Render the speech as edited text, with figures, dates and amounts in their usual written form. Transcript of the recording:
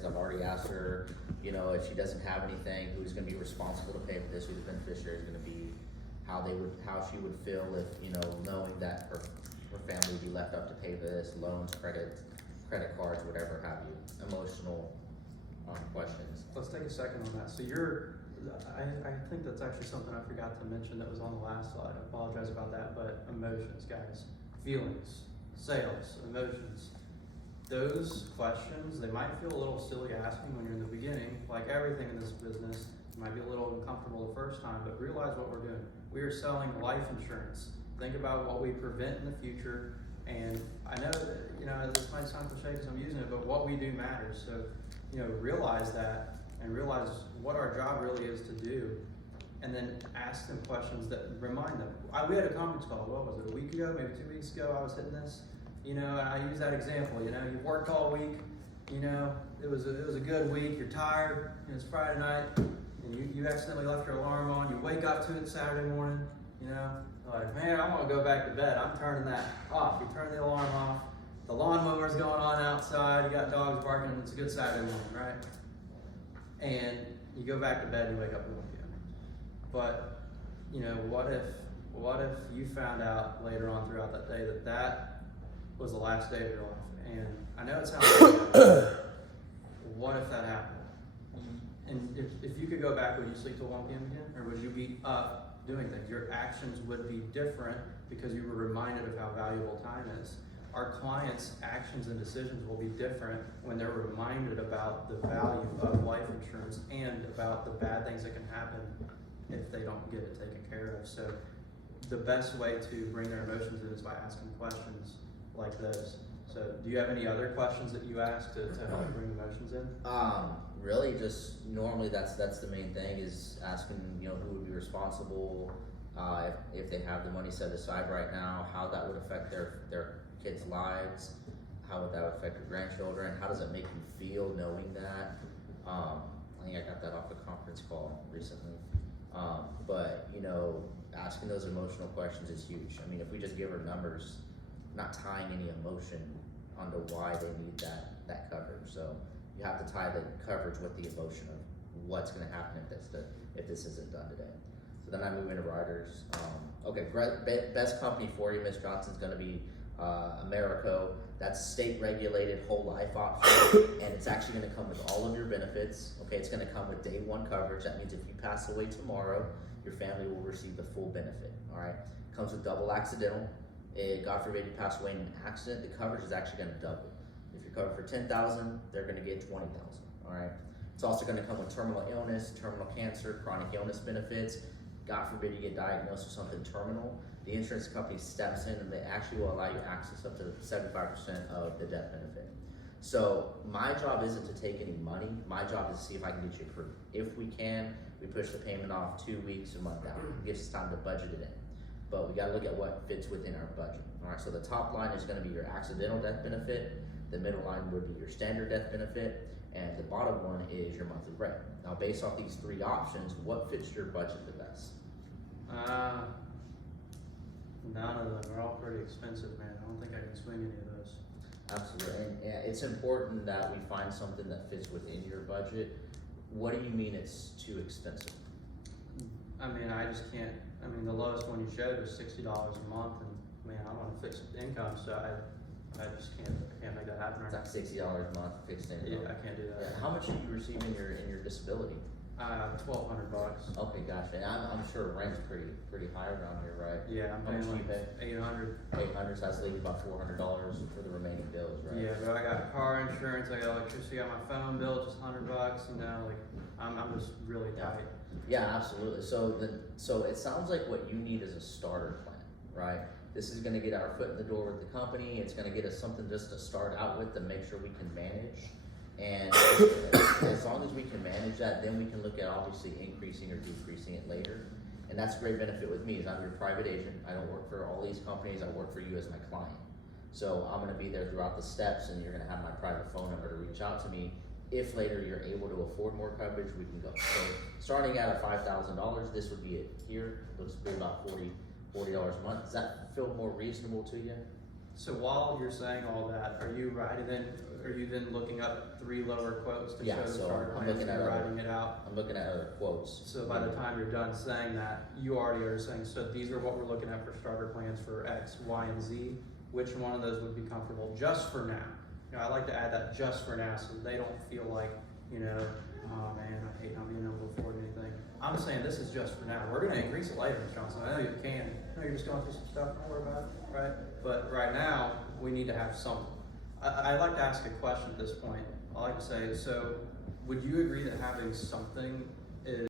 is. I've already asked her, you know, if she doesn't have anything, who's gonna be responsible to pay for this, who the beneficiary is gonna be, how she would feel if, you know, knowing that her family would be left up to pay this, loans, credit cards, whatever have you, emotional questions. Let's take a second on that. So I think that's actually something I forgot to mention that was on the last slide. I apologize about that, but emotions, guys. Feelings, sales, emotions. Those questions, they might feel a little silly asking when you're in the beginning. Like everything in this business, you might be a little uncomfortable the first time, but realize what we're doing. We are selling life insurance. Think about what we prevent in the future. And I know that, you know, this might sound cliche because I'm using it, but what we do matters. So, you know, realize that and realize what our job really is to do. And then ask them questions that remind them. We had a conference call, what was it, a week ago, maybe 2 weeks ago, I was hitting this. You know, and I use that example, you know, you've worked all week, you know, it was a good week, you're tired, it's Friday night, and you accidentally left your alarm on, you wake up to it Saturday morning, you know, like, man, I want to go back to bed, I'm turning that off. You turn the alarm off, the lawnmower's going on outside, you got dogs barking, it's a good Saturday morning, right? And you go back to bed and you wake up at 1 p.m. But, you know, what if you found out later on throughout that day that was the last day of your life? And I know it sounds like what if that happened? And if you could go back, would you sleep till 1 p.m. again? Or would you be up doing things? Your actions would be different because you were reminded of how valuable time is. Our clients' actions and decisions will be different when they're reminded about the value of life insurance and about the bad things that can happen if they don't get it taken care of. So the best way to bring their emotions in is by asking questions like those. So do you have any other questions that you ask to help bring emotions in? Really just normally that's the main thing is asking, you know, who would be responsible, if they have the money set aside right now, how that would affect their kids' lives, how would that affect your grandchildren, how does it make you feel knowing that? I think I got that off a conference call recently. But, you know, asking those emotional questions is huge. I mean, if we just give her numbers, not tying any emotion onto why they need that coverage. So you have to tie the coverage with the emotion of what's going to happen if this isn't done today. So then I move into riders. Okay, best company for you, Miss Johnson's going to be Americo. That's state regulated whole life option, and it's actually going to come with all of your benefits. Okay, it's going to come with day one coverage. That means if you pass away tomorrow, your family will receive the full benefit. All right, comes with double accidental. God forbid you pass away in an accident, the coverage is actually going to double. If you're covered for $10,000, they're going to get $20,000. All right. It's also going to come with terminal illness, terminal cancer, chronic illness benefits. God forbid you get diagnosed with something terminal, the insurance company steps in and they actually will allow you access up to 75% of the death benefit. So my job isn't to take any money. My job is to see if I can get you approved. If we can, we push the payment off 2 weeks, a month out. It gives us time to budget it in. But we gotta look at what fits within our budget. All right, so the top line is gonna be your accidental death benefit, the middle line would be your standard death benefit, and the bottom one is your monthly rate. Now based off these three options, what fits your budget the best? None of them. They're all pretty expensive, man. I don't think I can swing any of those. Absolutely, and it's important that we find something that fits within your budget. What do you mean it's too expensive? I mean, I just can't. I mean, the lowest one you showed was $60 a month, and man, I'm on a fixed income, so I just can't make that happen right now. It's like $60 a month fixed income. Yeah, I can't do that. Yeah. How much do you receive in your disability? $1,200. Okay, gotcha. And I'm sure rent's pretty high around here, right? Yeah, I'm How much paying do you like pay? $800. $800, so that's leaving about $400 for the remaining bills, right? Yeah, but I got car insurance, I got electricity, I got my phone bill, just $100. You know, like I'm just really tight. Yeah, absolutely. So it sounds like what you need is a starter plan, right? This is going to get our foot in the door with the company. It's going to get us something just to start out with to make sure we can manage. And as long as we can manage that, then we can look at obviously increasing or decreasing it later. And that's a great benefit with me is I'm your private agent. I don't work for all these companies. I work for you as my client. So I'm going to be there throughout the steps, and you're going to have my private phone number to reach out to me. If later you're able to afford more coverage, we can go. So starting out at $5,000, this would be it here. It'll just be about $40 a month. Does that feel more reasonable to you? So while you're saying all that, are you then looking up 3 lower quotes to Yeah, show the so starter I'm plans looking and at writing it out? I'm looking at other quotes. So by the time you're done saying that, you already are saying, so these are what we're looking at for starter plans for X, Y, and Z. Which one of those would be comfortable just for now? You know, I like to add that just for now, so they don't feel like, you know, oh man, I hate not being able to afford anything. I'm saying this is just for now. We're gonna increase it later, Ms. Johnson. I know you can. I know you're just going through some stuff, don't worry about it, right? But right now, we need to have something. I like to ask a question at this point. I like to say, so would you agree that having something is